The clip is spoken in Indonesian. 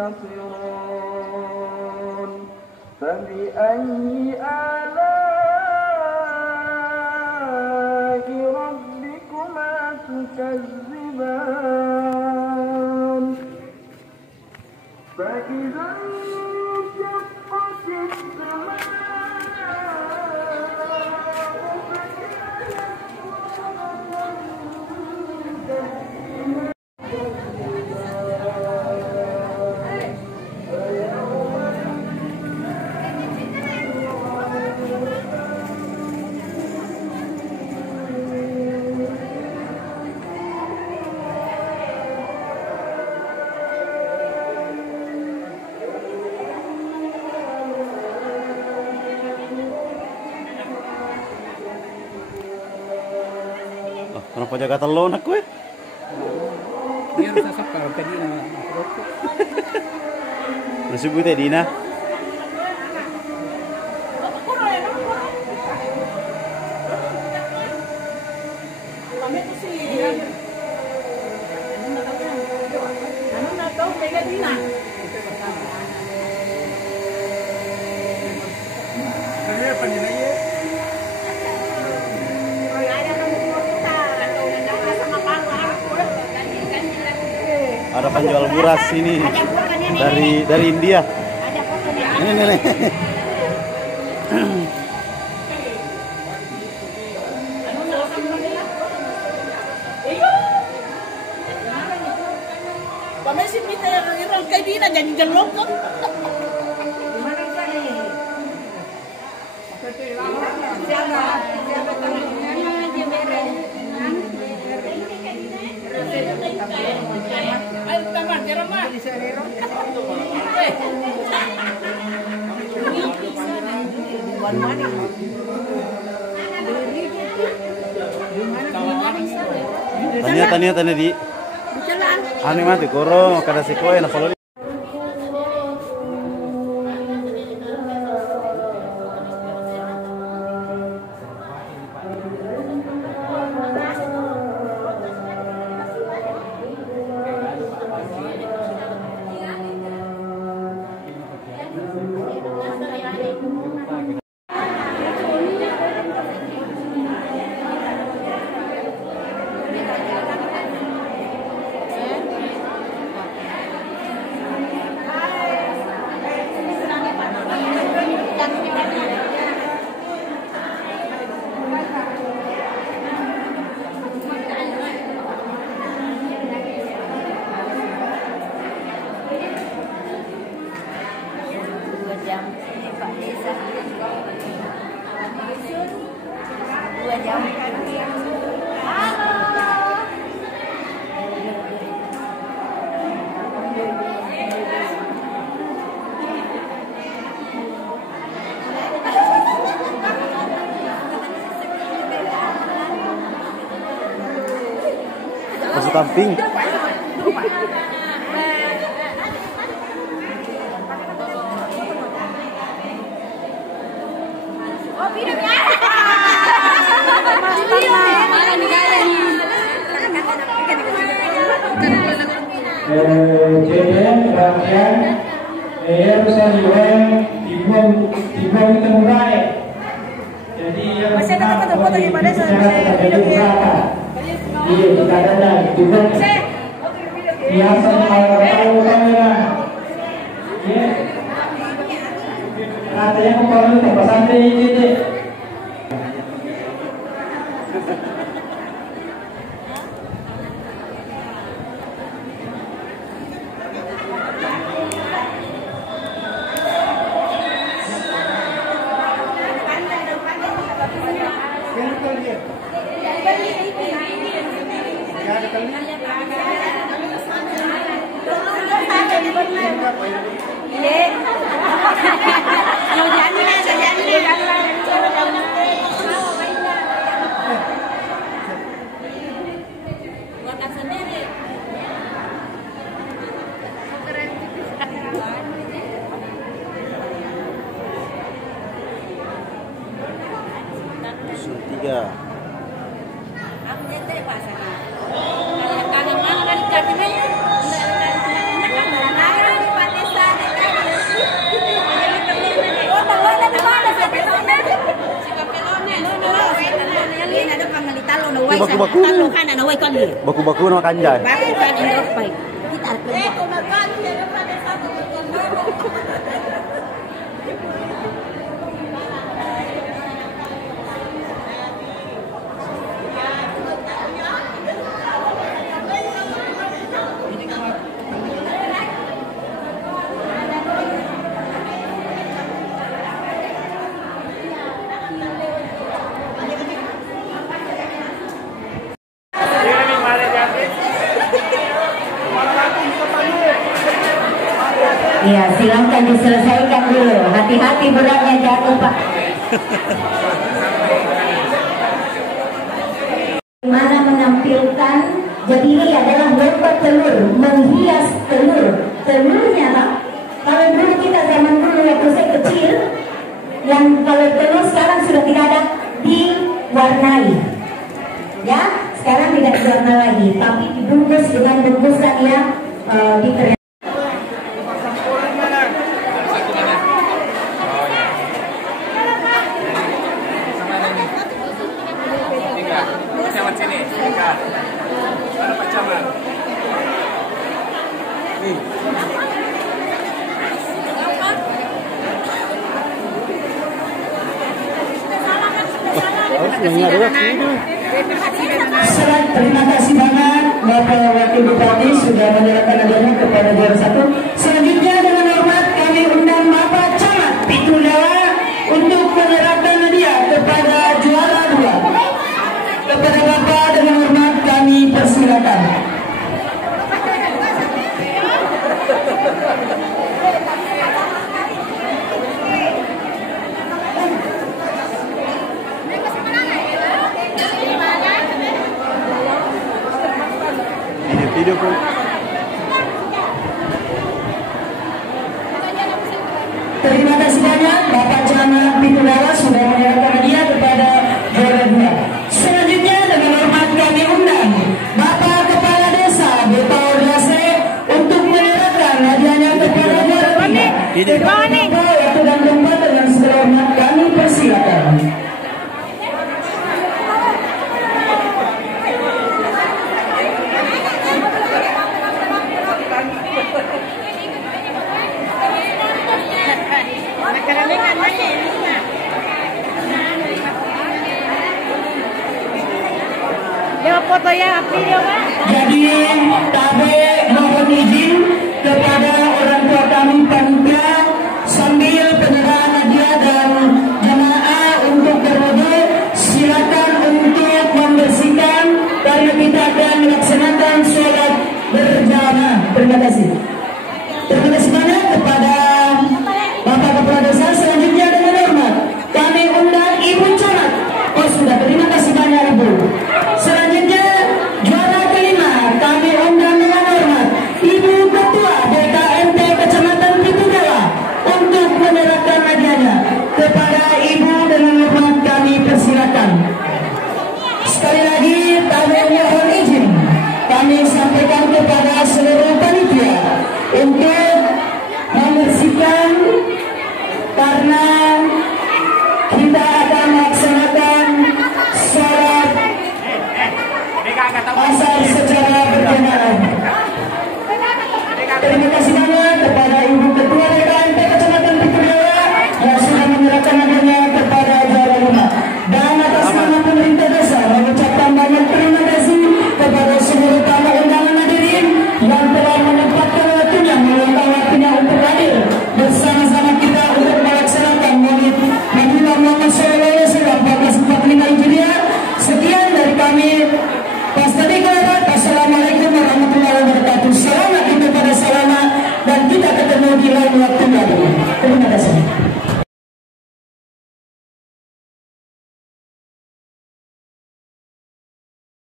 ينتصرون فبأي آلاء ربكما تكذبان فإذا انشقت السماء Kenapa jaga telur nak kue? Dia harus sakal tadi na. Nasubu tadi na. Ada penjual buras ini dari India. Ini nih. Pamesi kita yang kayak gini jadi jelok kan? Tanya di. Ane mati korong kada sekoe na follow. Masuk camping. Jadi bagian air bisa dibuang temurai. Jadi yang masih ada foto-foto gimana saya iya kita ada dibuang biasa kalau kamera ya katanya kemarin tempat santai ini baku-baku. Baku-baku nama kanjai. Baku kan Indo baik. Kita Ya, silakan diselesaikan dulu. Hati-hati beratnya jatuh, Pak. Mana menampilkan, jadi ini adalah lompat telur, menghias telur. Telurnya, Pak, kalau dulu kita zaman dulu waktu saya kecil, yang kalau telur sekarang sudah tidak ada, diwarnai. Ya, sekarang tidak diwarna lagi, tapi dibungkus dengan bungkusan yang dikeren. Terima kasih banyak Bapak Wakil Bupati sudah menyerahkan hadiahnya kepada juara 1. Selanjutnya dengan hormat kami undang Bapak Camat Pitulawa untuk menyerahkan hadiah kepada juara 2. Kepada Bapak dengan hormat kami persilakan. Video pun. Terima kasih banyak Bapak Camat Pitulawa sudah menyerahkan hadiah kepada juara 2. Selanjutnya dengan hormat kami undang Bapak Kepala Desa Betaurase untuk menyerahkan hadiahnya kepada juara 3. Bapak waktu dan tempat dengan segala hormat kami persilakan. Foto ya, video Pak. Jadi kami mohon izin kepada orang tua kami panitia sambil penyerahan hadiah dan jemaah untuk berwudu, silakan untuk membersihkan karena kita akan melaksanakan sholat berjamaah. Terima kasih. Terima kasih banyak kepada Bapak Kepala Desa. Selanjutnya dengan hormat kami undang Ibu Camat. Oh sudah, terima kasih banyak Ibu. Selanjutnya juara kelima kami undang dengan hormat Ibu Ketua DKMT Kecamatan Pitulawa untuk menyerahkan hadiahnya kepada Ibu dengan hormat kami persilakan. Sekali lagi kami mohon izin kami sampaikan kepada seluruh panitia untuk membersihkan karena kita akan melaksanakan sholat asar